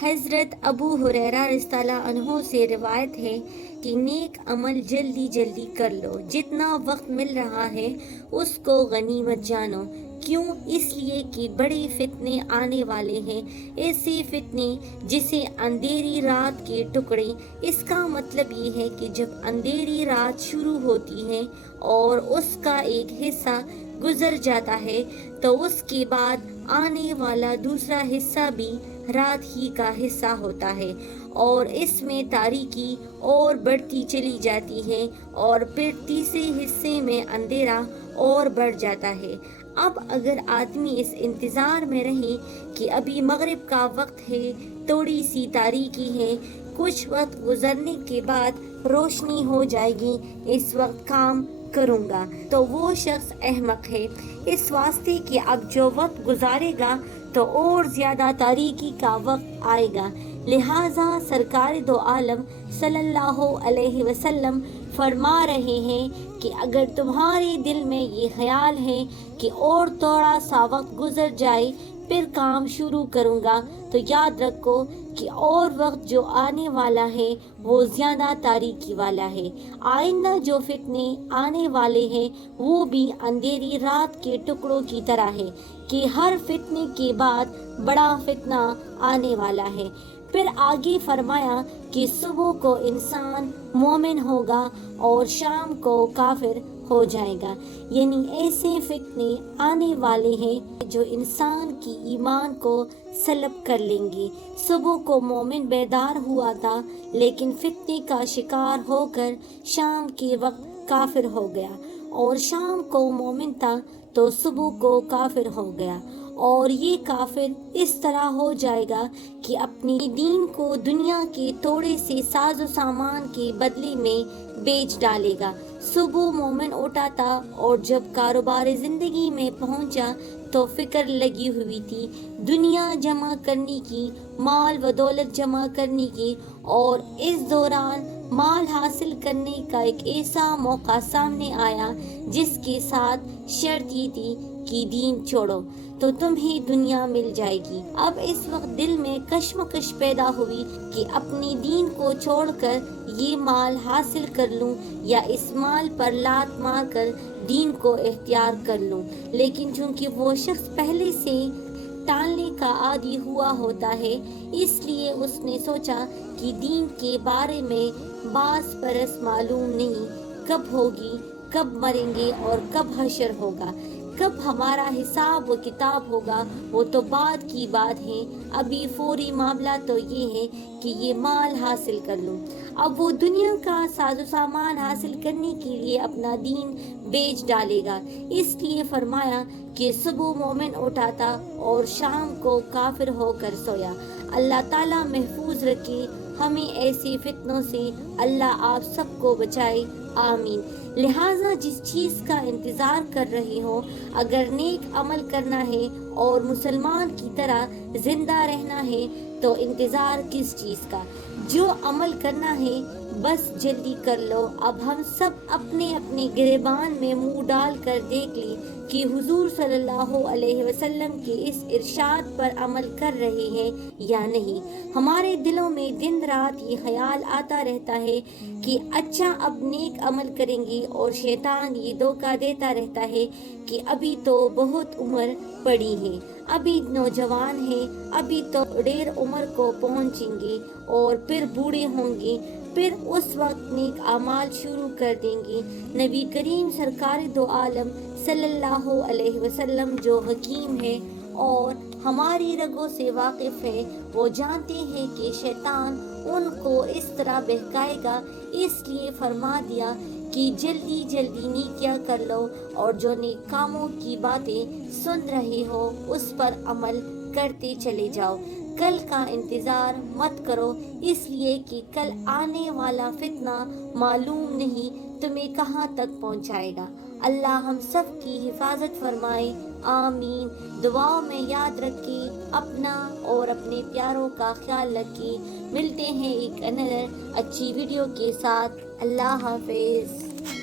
حضرت ابو ہریرہ رضی اللہ عنہ سے روایت ہے کہ نیک عمل جلدی جلدی کر لو، جتنا وقت مل رہا ہے اس کو غنیمت جانو۔ کیوں؟ اس لیے کہ بڑے فتنے آنے والے ہیں، ایسے فتنے جسے اندھیری رات کے ٹکڑے۔ اس کا مطلب یہ ہے کہ جب اندھیری رات شروع ہوتی ہے اور اس کا ایک حصہ گزر جاتا ہے تو اس کے بعد آنے والا دوسرا حصہ بھی رات ہی کا حصہ ہوتا ہے، اور اس میں تاریکی اور بڑھتی چلی جاتی ہے، اور پھر تیسرے حصے میں اندھیرا اور بڑھ جاتا ہے۔ اب اگر آدمی اس انتظار میں رہے کہ ابھی مغرب کا وقت ہے، تھوڑی سی تاریکی ہے، کچھ وقت گزرنے کے بعد روشنی ہو جائے گی، اس وقت کام کروں گا، تو وہ شخص احمق ہے، اس واسطے کہ اب جو وقت گزارے گا تو اور زیادہ تاریکی کا وقت آئے گا۔ لہٰذا سرکار دو عالم صلی اللہ علیہ وسلم فرما رہے ہیں کہ اگر تمہارے دل میں یہ خیال ہے کہ اور تھوڑا سا وقت گزر جائے پھر کام شروع کروں گا، تو یاد رکھو کہ اور وقت جو آنے والا ہے وہ زیادہ تاریکی والا ہے۔ آئندہ جو فتنے آنے والے ہیں وہ بھی اندھیری رات کے ٹکڑوں کی طرح ہے کہ ہر فتنے کے بعد بڑا فتنہ آنے والا ہے۔ پھر آگے فرمایا کہ صبح کو انسان مومن ہوگا اور شام کو کافر ہو جائے گا، یعنی ایسے فتنے آنے والے ہیں جو انسان کی ایمان کو سلب کر لیں گے۔ صبح کو مومن بیدار ہوا تھا لیکن فتنے کا شکار ہو کر شام کے وقت کافر ہو گیا، اور شام کو مومن تھا تو صبح کو کافر ہو گیا، اور یہ کافر اس طرح ہو جائے گا کہ اپنی دین کو دنیا کے تھوڑے سے ساز و سامان کے بدلے میں بیچ ڈالے گا۔ صبح مومن اٹھا تھا اور جب کاروبار زندگی میں پہنچا تو فکر لگی ہوئی تھی دنیا جمع کرنے کی، مال و دولت جمع کرنے کی، اور اس دوران مال حاصل کرنے کا ایک ایسا موقع سامنے آیا جس کے ساتھ شرط یہ تھی کہ دین چھوڑو تو تمہیں دنیا مل جائے گی۔ اب اس وقت دل میں کشمکش پیدا ہوئی کہ اپنی دین کو چھوڑ کر یہ مال حاصل کر لوں یا اس مال پر لات مار کر دین کو اختیار کر لوں، لیکن چونکہ وہ شخص پہلے سے ٹالنے کا عادی ہوا ہوتا ہے اس لیے اس نے سوچا کہ دین کے بارے میں باس پرس معلوم نہیں، کب ہوگی، کب مریں گے اور کب حشر ہوگا، کب ہمارا حساب و کتاب ہوگا، وہ تو بعد کی بات ہے، ابھی فوری معاملہ تو یہ ہے کہ یہ مال حاصل کر لوں۔ اب وہ دنیا کا ساز و سامان حاصل کرنے کے لیے اپنا دین بیچ ڈالے گا۔ اس لیے فرمایا کہ صبح مومن اٹھا تھا اور شام کو کافر ہو کر سویا۔ اللہ تعالیٰ محفوظ رکھے ہمیں ایسے فتنوں سے، اللہ آپ سب کو بچائے، آمین۔ لہٰذا جس چیز کا انتظار کر رہے ہو، اگر نیک عمل کرنا ہے اور مسلمان کی طرح زندہ رہنا ہے تو انتظار کس چیز کا؟ جو عمل کرنا ہے بس جلدی کر لو۔ اب ہم سب اپنے اپنے گریبان میں منہ ڈال کر دیکھ لیں کہ حضور صلی اللہ علیہ وسلم کے اس ارشاد پر عمل کر رہے ہیں یا نہیں۔ ہمارے دلوں میں دن رات یہ خیال آتا رہتا ہے کہ اچھا اب نیک عمل کریں گے، اور شیطان یہ دھوکہ دیتا رہتا ہے کہ ابھی تو بہت عمر پڑی ہے، ابھی نوجوان ہیں، ابھی تو ڈیر عمر کو پہنچیں گے اور پھر بوڑھے ہوں گے، پھر اس وقت نیک اعمال شروع کر دیں گے۔ نبی کریم سرکار دو عالم صلی اللہ علیہ وسلم جو حکیم ہے اور ہماری رگوں سے واقف ہے، وہ جانتے ہیں کہ شیطان ان کو اس طرح بہکائے گا، اس لیے فرما دیا کہ جلدی جلدی نیکیاں کر لو، اور جو نیک کاموں کی باتیں سن رہے ہو اس پر عمل کرتے چلے جاؤ۔ کل کا انتظار مت کرو، اس لیے کہ کل آنے والا فتنہ معلوم نہیں تمہیں کہاں تک پہنچائے گا۔ اللہ ہم سب کی حفاظت فرمائے، آمین۔ دعاؤں میں یاد رکھے، اپنا اور اپنے پیاروں کا خیال رکھے۔ ملتے ہیں ایک اچھی ویڈیو کے ساتھ۔ اللہ حافظ۔